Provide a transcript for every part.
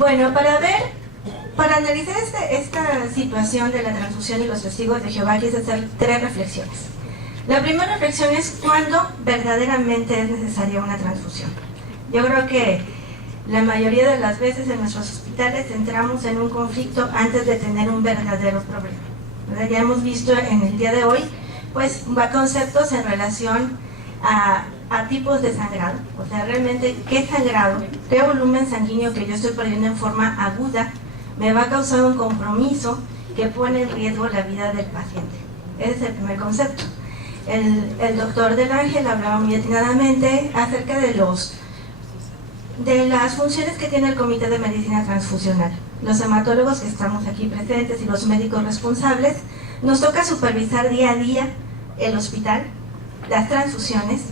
Bueno, para analizar esta situación de la transfusión y los testigos de Jehová, quise hacer 3 reflexiones. La primera reflexión es cuándo verdaderamente es necesaria una transfusión. Yo creo que la mayoría de las veces en nuestros hospitales entramos en un conflicto antes de tener un verdadero problema, ¿verdad? Ya hemos visto en el día de hoy pues conceptos en relación a tipos de sangrado, o sea, realmente qué sangrado, qué volumen sanguíneo que yo estoy perdiendo en forma aguda me va a causar un compromiso que pone en riesgo la vida del paciente. Ese es el primer concepto. El doctor Del Ángel hablaba muy atinadamente acerca de las funciones que tiene el Comité de Medicina Transfusional. Los hematólogos que estamos aquí presentes y los médicos responsables nos toca supervisar día a día el hospital, las transfusiones,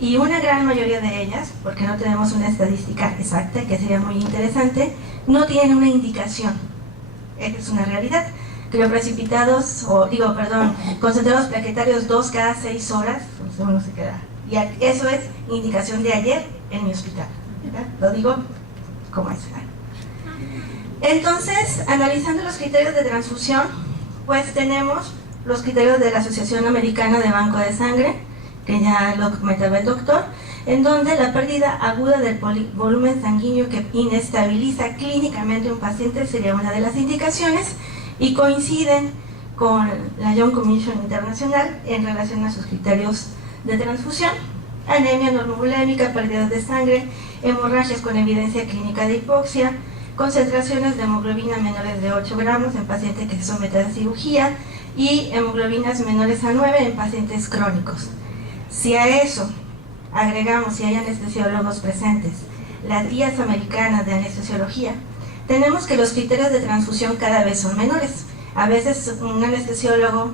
y una gran mayoría de ellas, porque no tenemos una estadística exacta que sería muy interesante, no tienen una indicación. Esa es una realidad. Crioprecipitados, concentrados plaquetarios 2 cada 6 horas, pues uno se queda. Y eso es indicación de ayer en mi hospital, ¿verdad? Lo digo como es. Entonces, analizando los criterios de transfusión, pues tenemos los criterios de la Asociación Americana de Banco de Sangre, que ya lo comentaba el doctor, en donde la pérdida aguda del volumen sanguíneo que inestabiliza clínicamente un paciente sería una de las indicaciones, y coinciden con la Young Commission Internacional en relación a sus criterios de transfusión: anemia normobulémica, pérdidas de sangre, hemorragias con evidencia clínica de hipoxia, concentraciones de hemoglobina menores de 8 gramos en pacientes que se someten a cirugía y hemoglobinas menores a 9 en pacientes crónicos. Si a eso agregamos, si hay anestesiólogos presentes, las guías americanas de anestesiología, tenemos que los criterios de transfusión cada vez son menores. A veces un anestesiólogo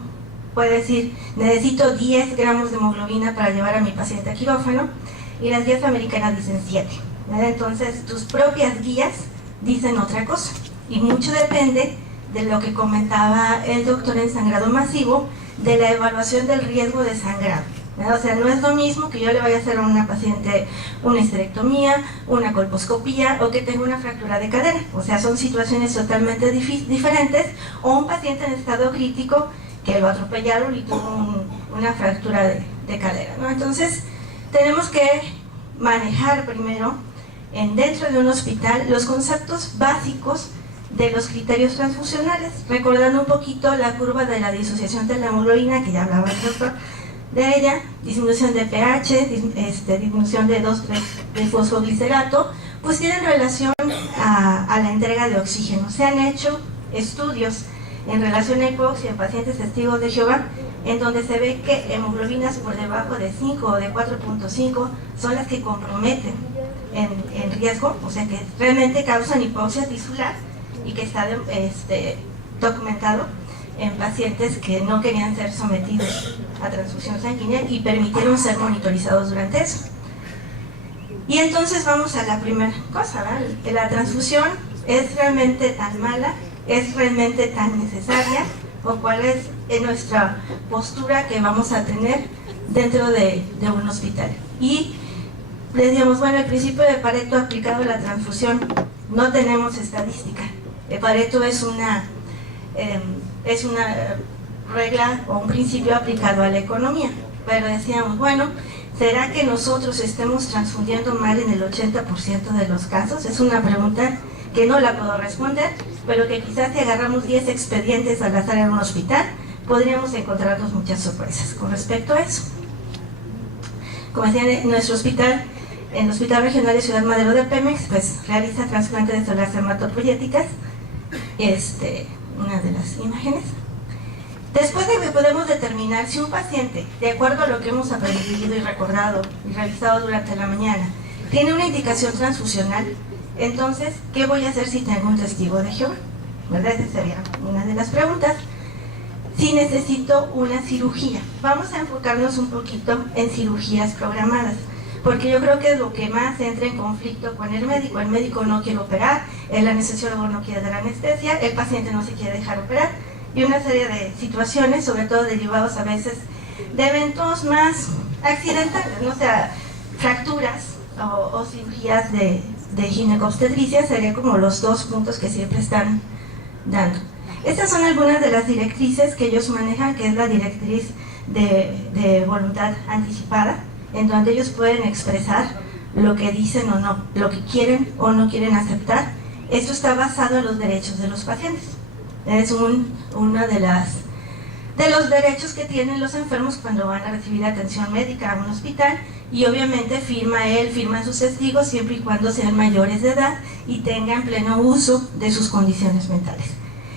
puede decir, necesito 10 gramos de hemoglobina para llevar a mi paciente a quirófano, y las guías americanas dicen 7. Entonces tus propias guías dicen otra cosa, y mucho depende de lo que comentaba el doctor en sangrado masivo, de la evaluación del riesgo de sangrado. O sea, no es lo mismo que yo le vaya a hacer a una paciente una histerectomía, una colposcopía, o que tenga una fractura de cadera. O sea, son situaciones totalmente diferentes, o un paciente en estado crítico que lo atropellaron y tuvo una fractura de cadera, ¿no? Entonces, tenemos que manejar primero, dentro de un hospital, los conceptos básicos de los criterios transfusionales, recordando un poquito la curva de la disociación de la hemoglobina, que ya hablaba el doctor de ella, disminución de pH, disminución de 2,3 de fosfoglicerato, pues tienen relación a la entrega de oxígeno. Se han hecho estudios en relación a hipoxia en pacientes testigos de Jehová, en donde se ve que hemoglobinas por debajo de 5 o de 4,5 son las que comprometen en riesgo, o sea que realmente causan hipoxia tisular, y que está documentado en pacientes que no querían ser sometidos a transfusión sanguínea y permitieron ser monitorizados durante eso. Y entonces vamos a la primera cosa, ¿verdad? ¿La transfusión es realmente tan mala? ¿Es realmente tan necesaria? ¿O cuál es nuestra postura que vamos a tener dentro de un hospital? Y decíamos, bueno, el principio de Pareto aplicado a la transfusión, no tenemos estadística. Pareto es una regla o un principio aplicado a la economía, pero decíamos, bueno, ¿será que nosotros estemos transfundiendo mal en el 80% de los casos? Es una pregunta que no la puedo responder, pero que quizás si agarramos 10 expedientes al azar en un hospital, podríamos encontrarnos muchas sorpresas con respecto a eso. Como decían, en nuestro hospital, en el Hospital Regional de Ciudad Madero de Pemex, pues realiza trasplantes de células hematopoyéticas, una de las imágenes. Después de que podemos determinar si un paciente, de acuerdo a lo que hemos aprendido y recordado y revisado durante la mañana, tiene una indicación transfusional, entonces, ¿qué voy a hacer si tengo un testigo de Jehová? ¿Verdad? Esa sería una de las preguntas. Si necesito una cirugía, vamos a enfocarnos un poquito en cirugías programadas, porque yo creo que es lo que más entra en conflicto con el médico no quiere operar, el anestesiólogo no quiere dar anestesia, el paciente no se quiere dejar operar, y una serie de situaciones, sobre todo derivados a veces de eventos más accidentales, ¿no? O sea, fracturas o cirugías de ginecobstetricia serían como los dos puntos que siempre están dando. Estas son algunas de las directrices que ellos manejan, que es la directriz de voluntad anticipada, en donde ellos pueden expresar lo que dicen o no, lo que quieren o no quieren aceptar. Esto está basado en los derechos de los pacientes. Es uno de los derechos que tienen los enfermos cuando van a recibir atención médica a un hospital, y obviamente firman sus testigos siempre y cuando sean mayores de edad y tengan pleno uso de sus condiciones mentales.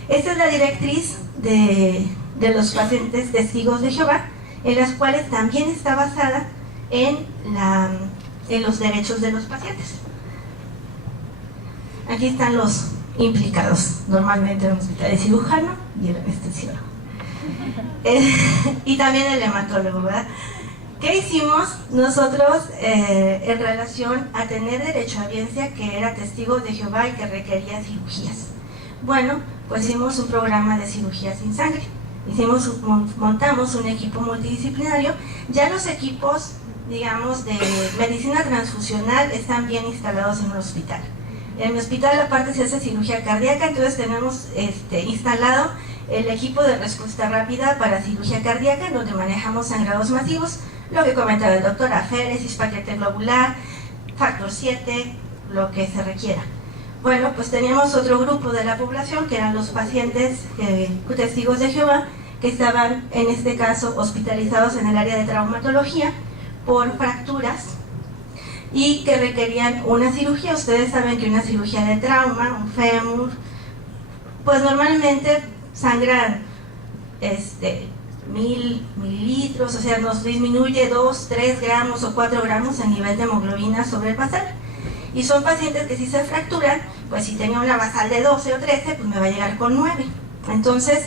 Esta es la directriz de los pacientes testigos de Jehová, en las cuales también está basada en los derechos de los pacientes. Aquí están los implicados, normalmente el hospital de cirujano y el anestesiólogo. Y también el hematólogo, ¿verdad? ¿Qué hicimos nosotros en relación a tener derecho a audiencia que era testigo de Jehová y que requería cirugías? Bueno, pues hicimos un programa de cirugía sin sangre. Montamos un equipo multidisciplinario. Ya los equipos, digamos, de medicina transfusional están bien instalados en un hospital. En mi hospital aparte se hace cirugía cardíaca, entonces tenemos instalado el equipo de respuesta rápida para cirugía cardíaca, donde manejamos sangrados masivos, lo que comentaba el doctor, aféresis, paquete globular, factor 7, lo que se requiera. Bueno, pues teníamos otro grupo de la población, que eran los pacientes testigos de Jehová, que estaban en este caso hospitalizados en el área de traumatología por fracturas y que requerían una cirugía. Ustedes saben que una cirugía de trauma, un fémur, pues normalmente sangran 1000 mililitros, o sea, nos disminuye 2, 3 gramos o 4 gramos el nivel de hemoglobina sobre el basal. Y son pacientes que si se fracturan, pues si tenía una basal de 12 o 13, pues me va a llegar con 9. Entonces,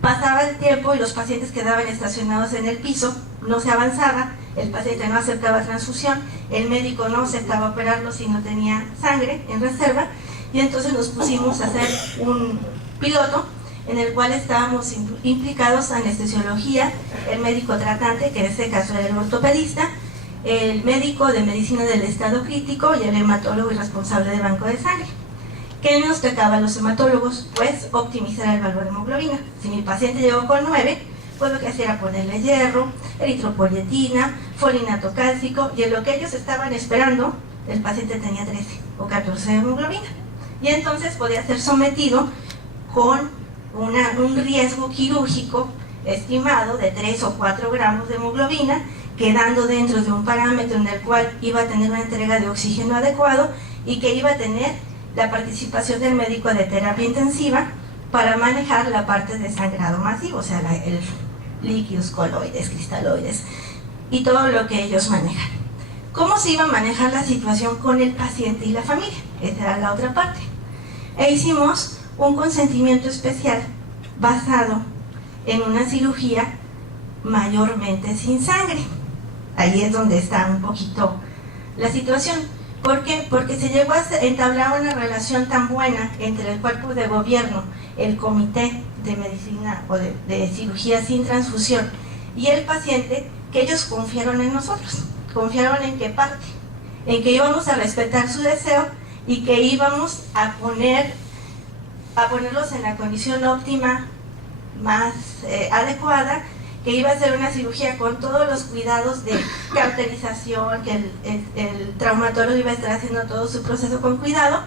pasaba el tiempo y los pacientes quedaban estacionados en el piso, no se avanzaba, el paciente no aceptaba transfusión, el médico no aceptaba operarlo si no tenía sangre en reserva, y entonces nos pusimos a hacer un piloto en el cual estábamos implicados anestesiología, el médico tratante, que en este caso era el ortopedista, el médico de medicina del estado crítico y el hematólogo y responsable de banco de sangre. ¿Qué nos tocaba a los hematólogos? Pues optimizar el valor de hemoglobina. Si mi paciente llegó con 9, pues lo que hacía era ponerle hierro, eritropoyetina, folinato cálcico, y en lo que ellos estaban esperando, el paciente tenía 13 o 14 de hemoglobina. Y entonces podía ser sometido con un riesgo quirúrgico estimado de 3 o 4 gramos de hemoglobina, quedando dentro de un parámetro en el cual iba a tener una entrega de oxígeno adecuado y que iba a tener la participación del médico de terapia intensiva para manejar la parte de sangrado masivo, o sea, el líquidos, coloides, cristaloides y todo lo que ellos manejan. ¿Cómo se iba a manejar la situación con el paciente y la familia? Esa era la otra parte. E hicimos un consentimiento especial basado en una cirugía mayormente sin sangre. Ahí es donde está un poquito la situación. ¿Por qué? Porque se llegó a entablar una relación tan buena entre el cuerpo de gobierno, el comité de medicina o de cirugía sin transfusión y el paciente, que ellos confiaron en nosotros. ¿Confiaron en qué parte? En que íbamos a respetar su deseo y que íbamos a ponerlos en la condición óptima más adecuada, que iba a ser una cirugía con todos los cuidados de cauterización, que el traumatólogo iba a estar haciendo todo su proceso con cuidado,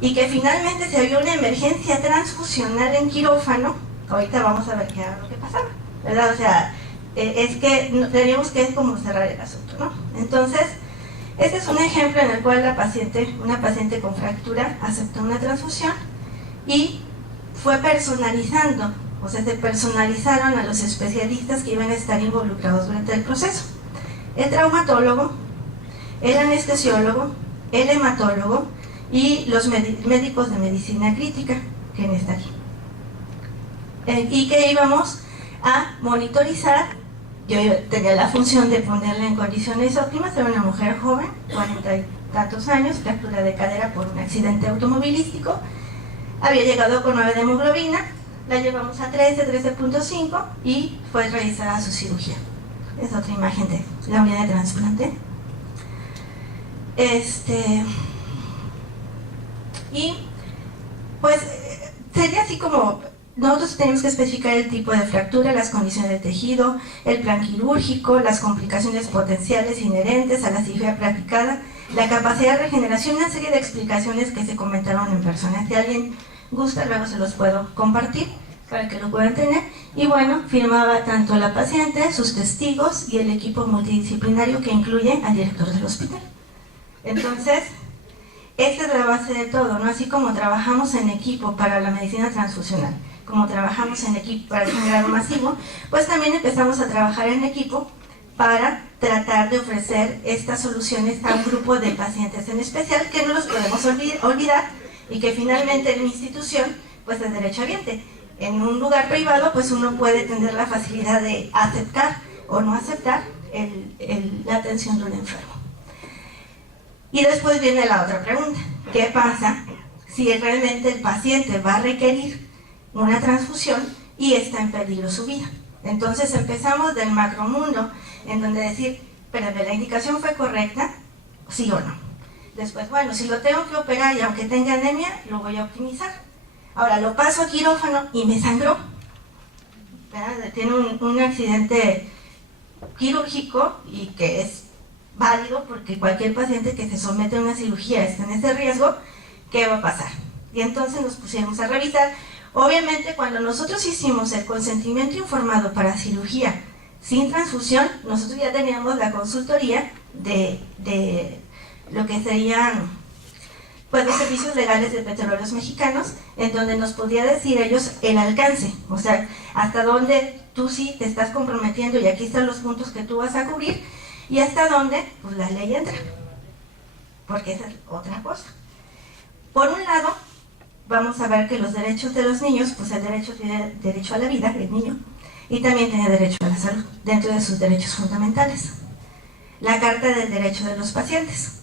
y que finalmente si había una emergencia transfusional en quirófano, ahorita vamos a ver qué era lo que pasaba, ¿verdad? O sea, es que teníamos que como cerrar el asunto, ¿no? Entonces, este es un ejemplo en el cual una paciente con fractura aceptó una transfusión y fue personalizando. O sea, se personalizaron a los especialistas que iban a estar involucrados durante el proceso. El traumatólogo, el anestesiólogo, el hematólogo y los médicos de medicina crítica, que están aquí. Y que íbamos a monitorizar. Yo tenía la función de ponerla en condiciones óptimas. Era una mujer joven, 40 y tantos años, fractura de cadera por un accidente automovilístico. Había llegado con 9 de hemoglobina. La llevamos a 13.5 y fue realizada su cirugía. Es otra imagen de la unidad de trasplante. Y pues sería así como nosotros tenemos que especificar el tipo de fractura, las condiciones del tejido, el plan quirúrgico, las complicaciones potenciales inherentes a la cirugía practicada, la capacidad de regeneración, una serie de explicaciones que se comentaron en persona. Si alguien gusta, luego se los puedo compartir para que lo puedan tener. Y bueno, firmaba tanto la paciente, sus testigos y el equipo multidisciplinario que incluye al director del hospital. Entonces, esta es la base de todo, ¿no? Así como trabajamos en equipo para la medicina transfusional, como trabajamos en equipo para el sangrado masivo, pues también empezamos a trabajar en equipo para tratar de ofrecer estas soluciones a un grupo de pacientes en especial que no los podemos olvidar y que finalmente en mi institución pues es derechohabiente. En un lugar privado pues uno puede tener la facilidad de aceptar o no aceptar la atención de un enfermo. Y después viene la otra pregunta, ¿qué pasa si realmente el paciente va a requerir una transfusión y está en peligro su vida? Entonces empezamos del macromundo, en donde decir, pero ¿la indicación fue correcta? ¿Sí o no? Después, bueno, si lo tengo que operar y aunque tenga anemia, lo voy a optimizar. Ahora, lo paso a quirófano y me sangró. Tiene un accidente quirúrgico y que es válido porque cualquier paciente que se somete a una cirugía está en ese riesgo. ¿Qué va a pasar? Y entonces nos pusimos a revisar. Obviamente, cuando nosotros hicimos el consentimiento informado para cirugía sin transfusión, nosotros ya teníamos la consultoría de lo que serían pues, los servicios legales de Petróleos Mexicanos, en donde nos podía decir ellos el alcance, o sea, hasta dónde tú sí te estás comprometiendo y aquí están los puntos que tú vas a cubrir y hasta dónde pues, la ley entra, porque esa es otra cosa. Por un lado, vamos a ver que los derechos de los niños, pues el derecho tiene derecho a la vida, el niño, y también tiene derecho a la salud, dentro de sus derechos fundamentales. La Carta del Derecho de los Pacientes,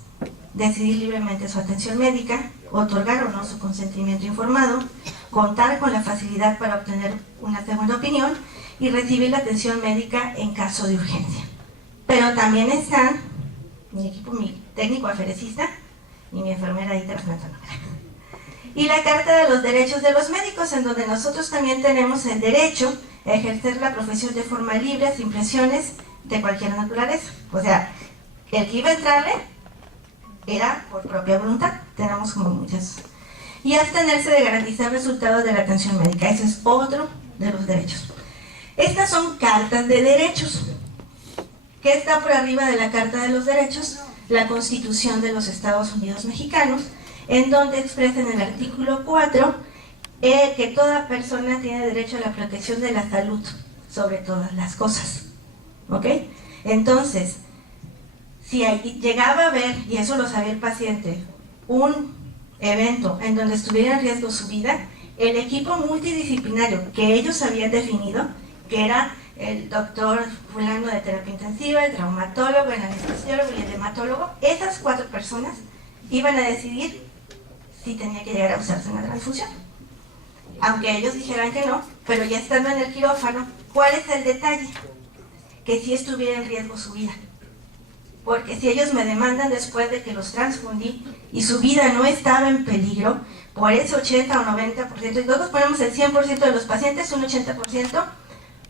decidir libremente su atención médica, otorgar o no su consentimiento informado, contar con la facilidad para obtener una segunda opinión y recibir la atención médica en caso de urgencia. Pero también están mi equipo, mi técnico aferesista y mi enfermera internacional. Y la Carta de los Derechos de los Médicos, en donde nosotros también tenemos el derecho a ejercer la profesión de forma libre, sin presiones de cualquier naturaleza. O sea, el que iba a entrarle era por propia voluntad, tenemos como muchas. Y abstenerse de garantizar resultados de la atención médica, ese es otro de los derechos. Estas son cartas de derechos. ¿Qué está por arriba de la Carta de los Derechos? La Constitución de los Estados Unidos Mexicanos, en donde expresa en el artículo 4 que toda persona tiene derecho a la protección de la salud sobre todas las cosas. ¿Ok? Entonces, si llegaba a haber, y eso lo sabía el paciente, un evento en donde estuviera en riesgo su vida, el equipo multidisciplinario que ellos habían definido, que era el doctor fulano de terapia intensiva, el traumatólogo, el anestesiólogo y el hematólogo, esas 4 personas iban a decidir si tenía que llegar a usarse una transfusión. Aunque ellos dijeran que no, pero ya estando en el quirófano, ¿cuál es el detalle? Que sí estuviera en riesgo su vida. Porque si ellos me demandan después de que los transfundí y su vida no estaba en peligro, por ese 80 o 90%, y nosotros ponemos el 100% de los pacientes, un 80%,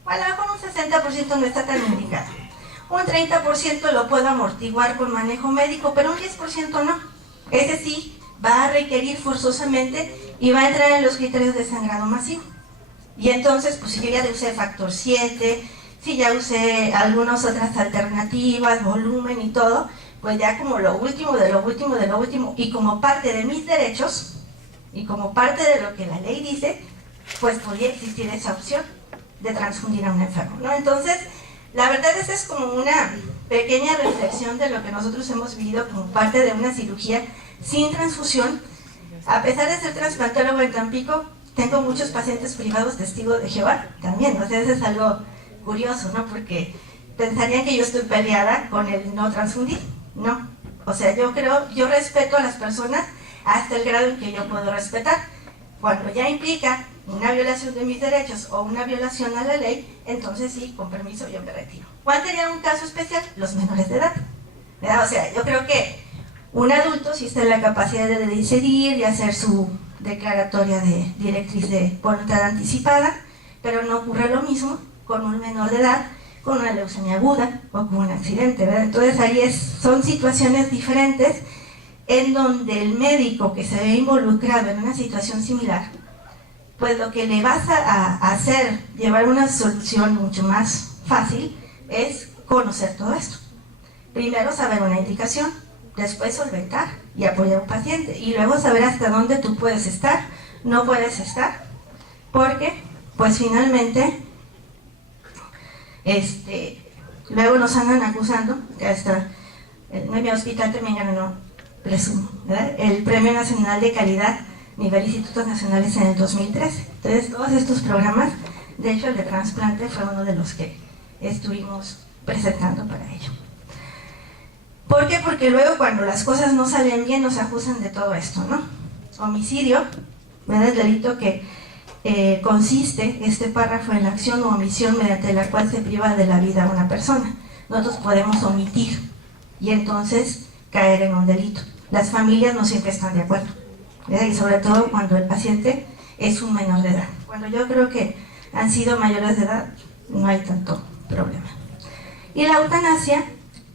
a lo mejor un 60% no está tan indicado. Un 30% lo puedo amortiguar con manejo médico, pero un 10% no. Ese sí va a requerir forzosamente y va a entrar en los criterios de sangrado masivo. Y entonces, pues si yo ya usé factor 7, si ya usé algunas otras alternativas, volumen y todo, pues ya como lo último de lo último de lo último, y como parte de mis derechos, y como parte de lo que la ley dice, pues podría existir esa opción de transfundir a un enfermo, ¿no? Entonces, la verdad esa es como una pequeña reflexión de lo que nosotros hemos vivido como parte de una cirugía sin transfusión. A pesar de ser trasplantólogo en Tampico, tengo muchos pacientes privados testigos de Jehová también, o sea, eso es algo curioso, ¿no? Porque pensarían que yo estoy peleada con el no transfundir, no. O sea, yo respeto a las personas hasta el grado en que yo puedo respetar. Cuando ya implica una violación de mis derechos o una violación a la ley, entonces sí, con permiso, yo me retiro. ¿Cuál sería un caso especial? Los menores de edad, ¿verdad? O sea, yo creo que Un adulto sí está en la capacidad de decidir y hacer su declaratoria de directriz de voluntad anticipada, pero no ocurre lo mismo con un menor de edad, con una leucemia aguda o con un accidente, ¿verdad? Entonces ahí son situaciones diferentes en donde el médico que se ve involucrado en una situación similar, pues lo que le vas a hacer llevar una solución mucho más fácil es conocer todo esto. Primero saber una indicación, después solventar y apoyar a un paciente, y luego saber hasta dónde tú puedes estar, no puedes estar, porque pues finalmente luego nos andan acusando, que hasta en mi hospital también ganó, presumo, ¿verdad?, el Premio Nacional de Calidad nivel Institutos Nacionales en el 2013. Entonces todos estos programas, de hecho el de trasplante fue uno de los que estuvimos presentando para ello. ¿Por qué? Porque luego cuando las cosas no salen bien nos acusan de todo esto, ¿no? Homicidio, ¿verdad?, el delito que consiste este párrafo en la acción o omisión mediante la cual se priva de la vida a una persona. Nosotros podemos omitir y entonces caer en un delito. Las familias no siempre están de acuerdo, ¿verdad?, y sobre todo cuando el paciente es un menor de edad. Cuando yo creo que han sido mayores de edad, no hay tanto problema. Y la eutanasia,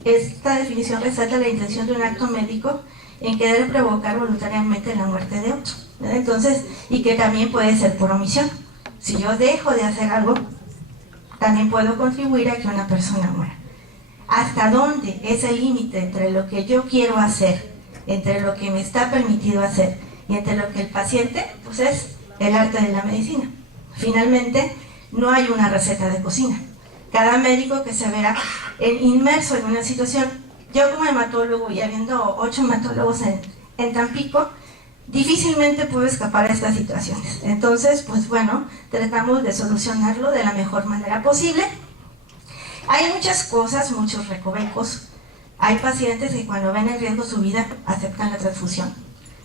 esta definición resalta la intención de un acto médico en querer provocar voluntariamente la muerte de otro, ¿verdad? Entonces, y que también puede ser por omisión. Si yo dejo de hacer algo, también puedo contribuir a que una persona muera. ¿Hasta dónde es el límite entre lo que yo quiero hacer, entre lo que me está permitido hacer y entre lo que el paciente? Pues es el arte de la medicina. Finalmente, no hay una receta de cocina. Cada médico que se verá inmerso en una situación, yo como hematólogo y habiendo 8 hematólogos en Tampico, difícilmente puedo escapar a estas situaciones. Entonces, pues bueno, tratamos de solucionarlo de la mejor manera posible. Hay muchas cosas, muchos recovecos. Hay pacientes que cuando ven en riesgo su vida aceptan la transfusión.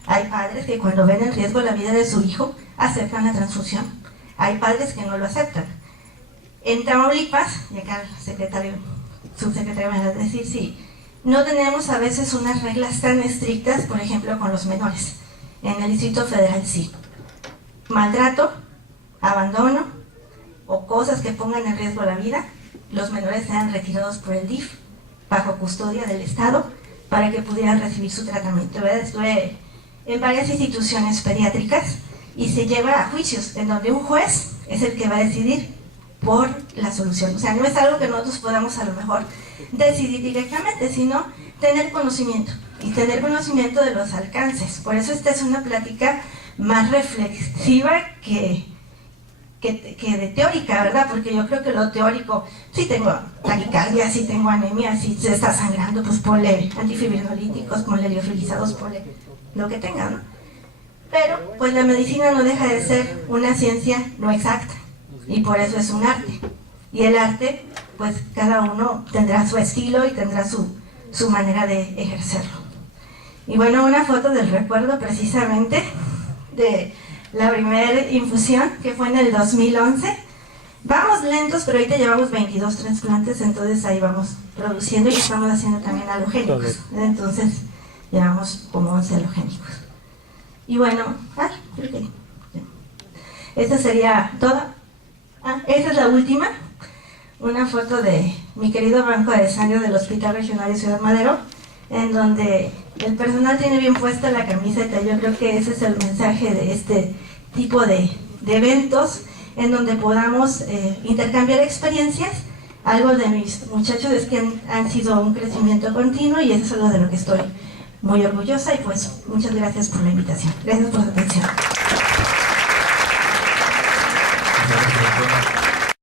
Hay padres que cuando ven en riesgo la vida de su hijo aceptan la transfusión. Hay padres que no lo aceptan. En Tamaulipas, y acá el subsecretario me va a decir, sí, no tenemos a veces unas reglas tan estrictas, por ejemplo, con los menores. En el Distrito Federal sí. Maltrato, abandono o cosas que pongan en riesgo la vida, los menores sean retirados por el DIF bajo custodia del Estado para que pudieran recibir su tratamiento. Estuve en varias instituciones pediátricas y se lleva a juicios en donde un juez es el que va a decidir por la solución. O sea, no es algo que nosotros podamos a lo mejor decidir directamente, sino tener conocimiento y tener conocimiento de los alcances. Por eso esta es una plática más reflexiva que de teórica, ¿verdad? Porque yo creo que lo teórico, si tengo taquicardia, si tengo anemia, si se está sangrando, pues ponle antifibrinolíticos, ponle liofilizados, ponle lo que tenga, ¿no? Pero pues la medicina no deja de ser una ciencia no exacta. Y por eso es un arte. Y el arte, pues cada uno tendrá su estilo y tendrá su manera de ejercerlo. Y bueno, una foto del recuerdo precisamente de la primera infusión, que fue en el 2011. Vamos lentos, pero ahorita llevamos 22 trasplantes, entonces ahí vamos produciendo y estamos haciendo también halogénicos. Entonces llevamos como 11 halogénicos. Y bueno, creo que esta sería toda. Esta es la última, una foto de mi querido banco de sangre del Hospital Regional de Ciudad Madero, en donde el personal tiene bien puesta la camiseta. Yo creo que ese es el mensaje de este tipo de eventos, en donde podamos intercambiar experiencias. Algo de mis muchachos es que han sido un crecimiento continuo y eso es algo de lo que estoy muy orgullosa, y pues muchas gracias por la invitación. Gracias por su atención. Gracias.